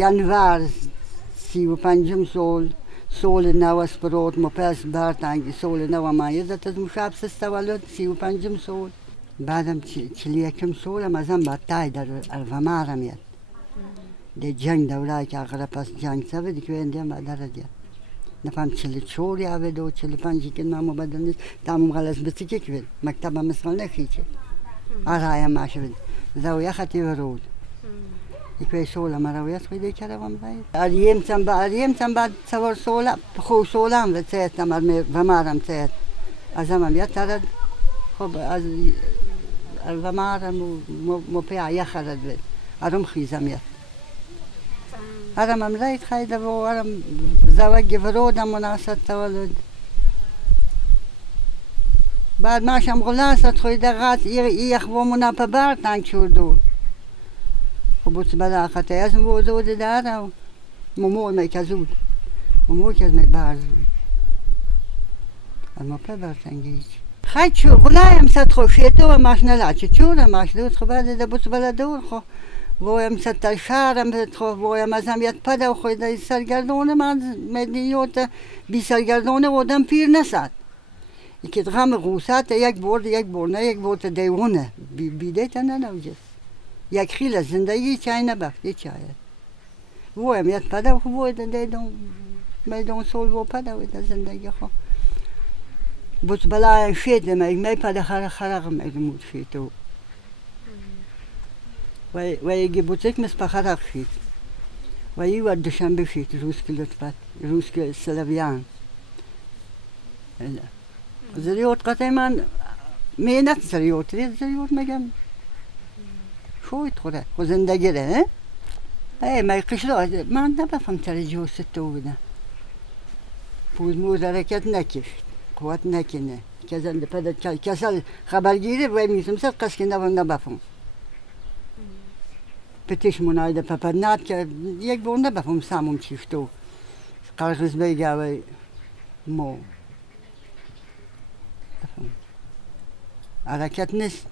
ینور 35 سال نو اسپرود مپس برتنگی سال نو مایزت از مشابس تولد 35 سال بعدم 41 سالم ازم بدتای در الومارم یاد ده جنگ دورای که اگر پس جنگ سوی که اندیم بدر دیاد نفهم 44 یا و 45 که نامو بدل نیست تمام غلط بسی که کن مکتب مثل نخیچه آرایم ماشود زاویه خطی ورود یکی سولم رویت خیلی کردم باید اریم تن بعد سوار سولم خو سولم و سیت نمر و مارم سیت از هم یاد ترد خب از و مارم مپیا یخرد بید ارم خیزم یاد ارم رایت خیلی و ارم زواج ورودم مناسب تولد بعد ماشم غلاست خوی دقیقات یک وامونا پا برتن کردو خب بوده بلاخته از موضوع داره ممول میکزود ممول کز می بارزود اما پا برتن گیج خیلی چو غلایم ست خو شیطو و ماش نلاچه چوره ماش دود خو بعد ده بوده بلا دور خو وایم ست در شهرم بید خو وایم ازم یاد پده و خوی ده سرگردونه من مدیوت بی سرگردونه بودم پیر نسد یکی غم غوسات یک برد دیوونه بیده تا ننوجست یک خیل زندگی چای نبختی چاید وایم یاد پده و خوب دیدم میدون سول و پده و زندگی خو بود بلای شیده می پده خرق میدمود شیدو و یکی بوتک مس پخرق شید و یه ور دوشنبه شید روز که سلویان زریوت قطعی من مینت زریوت میگم شوید خوره و زندگی ره می قشلا من نبفهم ترجیح ستو بودم موز حرکت نکشت قوت نکنه کسل خبرگیری و میتونم سر قصد نبفهم پتیش منایده پپرنات که یک بار نبفهم سامون چیفتو قرقز بیگه مو حرکت نیست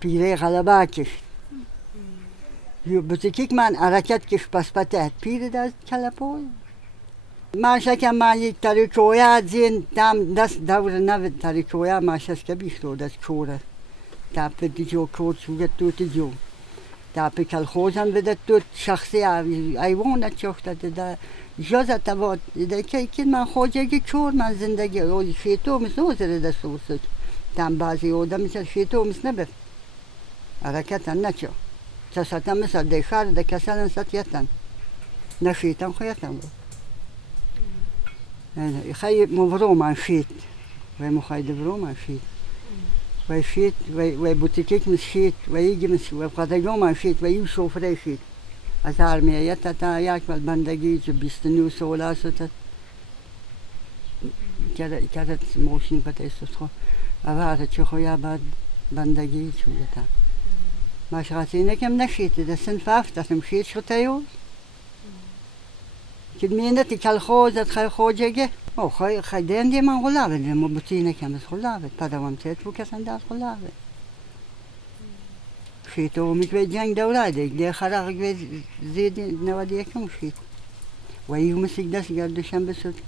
پیره غلبه کشت بسیکیک من حرکت کش پس پته پیره دست کلپوی من شکم من یک تاریکویا زین دم دست دور نو تاریکویا من شست بیشتر دست کوره تاپ دیجو کور سوگت تو دیجو تاپ کل خوزن بده تو شخصی ایوان چوخته ده جازت تباد ده که من خوجگی کور من زندگی روی شیطو مثل وزره دست وسط تام بعضی آدم مثل شیطو مثل نبف حرکت نچو چساتم مثل دیشار ده کسان ستیتن نشیطم خیتن بود خیلی مورو من شیط و مخاید ورو من شیط و شیط و بوتیکیک مس شیط و ایگی مس و قدگو من شیط و ایو شوفره شیط از هرمیت تا یک مال بندگی جو 29 سال است کرد موشین پته است خو اواره چه خویا بعد بندگی چوده تا ماشغاتی نکم نشیت ده سنف افتم شیت شو تایو که مینتی کل خوزت خی خوجگه او خی دندی من غلابه ده مبتی نکم از غلابه پدوام تیت بو کسان داد غلابه شیتو میگه جنگ دورای دیگه خرق زیدی نوادی یکم شیت و ایو مسیک دست گردشم بسود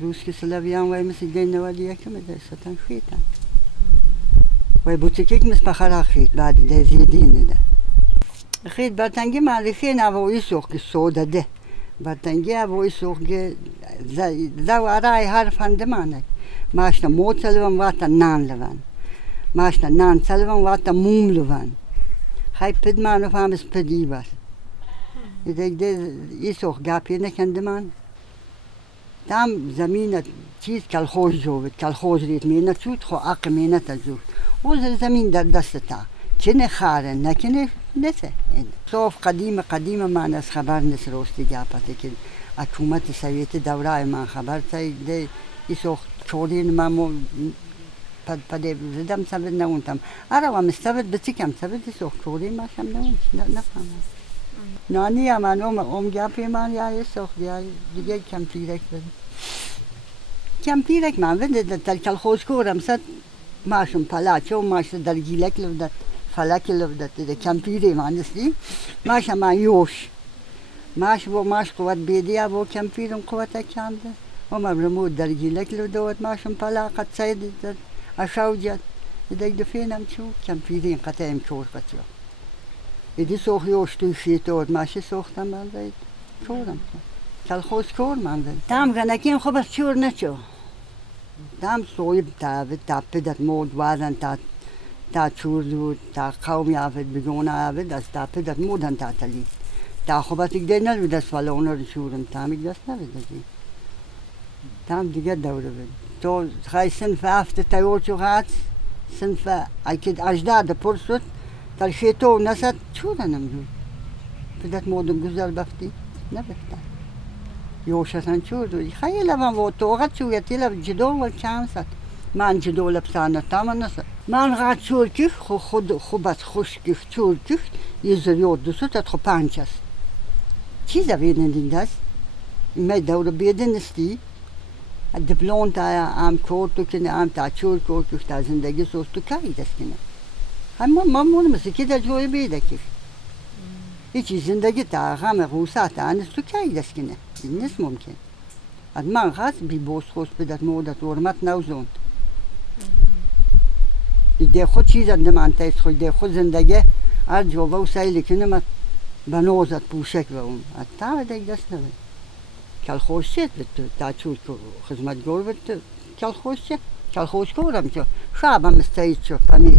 روز که سلویان و مسیک دی نوادی یکم دستن شیتن و بوتیکیک مس بخرق شیت بعد دی زیدی نده خیت برتنگی معرفی نوایی سوخ که سوده ده برتنگی نوایی سوخ که زو ارای حرف هندمانه ماشنا موت سلوان واتا نان لوان ماشنا نان سلوان واتا موم لوان خیلی پد منو فهمس پدی بس ایده ایسوخ گاپی نکنده من دام زمین چیز کلخوش جوید کلخوش ریت مینه چود خو اق مینه تجود او زمین در دست تا کنه خاره نکنه نسه صوف قدیم من از خبر نس روستی گاپته که حکومت سویت دورای من خبر تایده ایسوخ چورین من پده زدم سبت نونتم اره و مستبت بسیکم سبت سوخ چوری ماشم نفهمم نانی هم من گپی من یا سوخ دیگه کم پیرک بده کم پیرک من بده در کل خوش کورم ست ماشم پلاچه و ماش در گیلک لفده فلکی لبدت ده کمپیری من دستی ماش ما یوش ماش قوت بیدیا و کمپیرم قوت کم ده و ما رمود درجی لک لودوت ماشم پلاقت سید اشوجت ده دفینم چو کمپیریم قطعیم چور قطعه ایدی سوخ یوش توی شیطور ماشی سوختم من دید چورم کل خوز کور من دید دام گنکین خوب از چور نچو دام سویب تا پدت مود وادن تا چور دود تا قوم یافت بگونه یافت از تا پدت مودن تا تلید تا خوب از اگده نلو دست فلونه رو چورم تامی دست نلو دادی تام دیگه دوره بید تو خواهی سنف افت تیور چو غاد سنف اکید اجداد پرسد در شیطو نسد چورنم دود پدت مودن گذر بفتی نبفتن یوشتن چور دودی خیلی لبن و توقت چویتی لب جدول و چانست من جدول بسانه تام نسد من غاد چور کش خود خوبت خوش کش چور کش یه زریود دوست تد خو پنج است چی زبیدن دین دست می دور بیدن نستی دیپلم تا ام کور تو کنه ام تا چور کور کش تا زندگی سوست تو کاری دست کنه هم ما مونمسی که در جوی بیده کش هیچی زندگی تا غم غوصات آنست تو کاری دست کنه نیست ممکن از من خواست بی بوس خوست بدت مودت ورمت نوزوند ایده خود چیز اندمان تایست خود ایده خود زندگی هر جوابه و سایلی کنه مت بنوزت پوشک و اون تا دیگه دست نبید کل خوش شد بید تا چود خدمت گور بید کل خوش شد کل خوش گورم چو شعبم استایید چو پمیر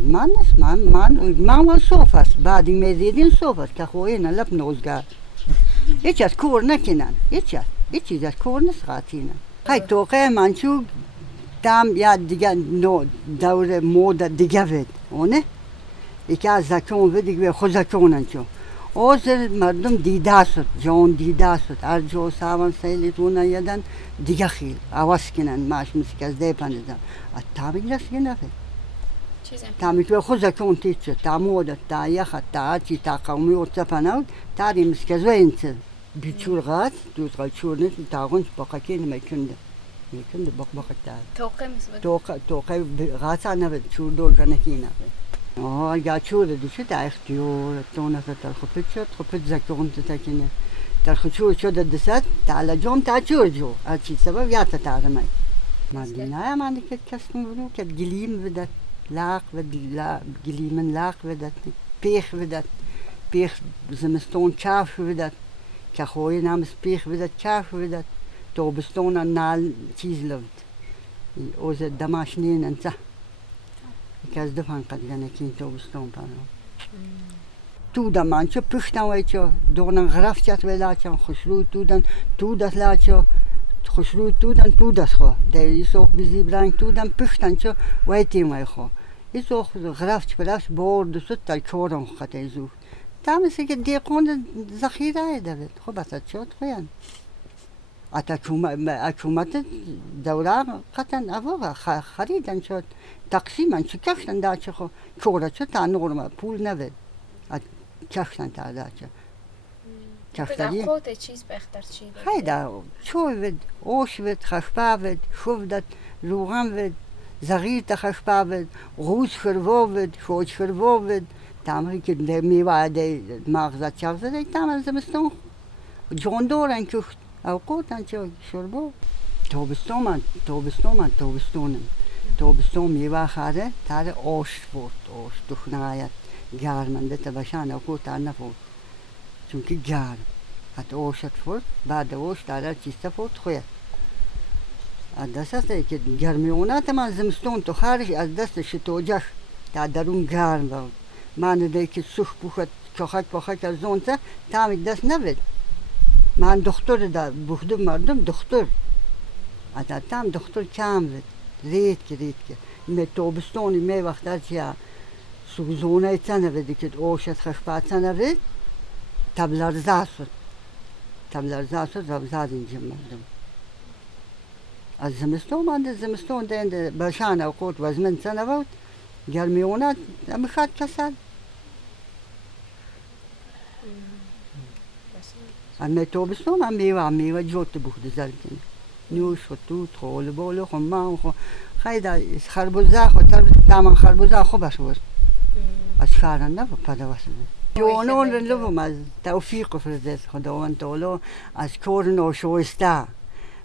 من نیست من ول صوف است بعدی میدیدین صوف است که خویی نه لب نوزگار هیچ از کور نکنن هیچ از کور نیست قاطینن خیلی توقع من چو دام یا دیگه دور مود دیگه بید اونه یکی از زکون بید دیگه خود زکونن چو اوزر مردم دیده شد جان دیده شد هر جو ساون سیلی تونه یدن دیگه خیل عوض کنن ماش مثل که از دی پندزن تا بگیرست که نفید تا میتوه خود زکون تیت شد تا مودت تا یخت تا هرچی تا قومی و تپنود تا دی مثل که زوین چه بیچور غاد دوز غال چور نیست تا غنش باقا که نمیکنده باقا تا توقع غاصا نبید چور دول کنکی نبید اگر چور دیشه تا اختیار تونه که تر خوبت شد خوبت زکون تکنه تر خوچور شد دست تا لجام تا چور جو هرچی سبب یا تا تارمه مدینه من دیگه کسیم بودم که گلیم بدت لاق گلیمن لاق بدت پیخ بدت پیخ زمستون چاف بدت که خوی نامس پیخ بدت چاف بدت تو بستون نال چیز لود اوز دماشنین انت که از دفعه قد گنکین تو بستون پناه تو دمان چه پشتن وی چه دورن غرف چت ویلا چه خوشلو تو دست لا چه خوشلو تو دست خو دیگه سوق بیزی برنگ تو دم پشتن چه وی تیم وی خو یه سوق غرف چه پلاش برد سوت تا کورن خطه زو تامسی که دیقون ذخیره دارد خب بس شد خویان حکومت دوره قطعا اوه خریدن شد تقسیمن چه کشتن دا چه خو کوره چه تا نورمه پول نوید کشتن تا دا چه کشتری خود چیز بهتر چی خیلی چوی وید اوش وید خشپا وید شوف داد روغن وید زغیر تا خشپا وید غوز خروا وید شوچ خروا وید تامری که میوه دی مغزت چغزه دی تامر زمستون جان دورن کشت او قوتن چه شربو توبستون میوه خاره تاره آش فورد آش دخنایت گرمنده تا بشن او قوتن نفورد چونکه گرم حتی آشت فورد بعد آش تاره چیسته فورد خوید از دست است که گرمیونه تا من زمستون تو خارج از دست شتوجش تا درون گرم بود من دیگه که سخ بخواد کخک از زونته تامی دست نبید من دختر دا بخدم مردم دختر اتا تام دختر کم بود ریت که می توبستونی می وقت هرچی سوزونه تنه بدی که اوشت خشپات تنه بید تبلرزا شد ربزاد اینجا مردم از زمستون دینده بشان اوقات وزمن تنه بود گرمیونه میخواد کسل اما توبستون هم میوه جوت بخود زل کنه نیوش و توت خول بولو خمان خو خیلی خربوزه خودتر دامن خربوزه خوبش بود از خارن نبود پدا واسه جوانان رو لبم از توفیق فرزد خداوند تعالی از کار ناشایسته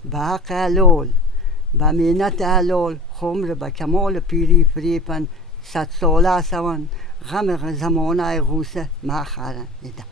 به حق حلال به مینت حلال خمر به کمال پیری فریپن 100 ساله سوان غم زمانه غوسه ما خارن دیدم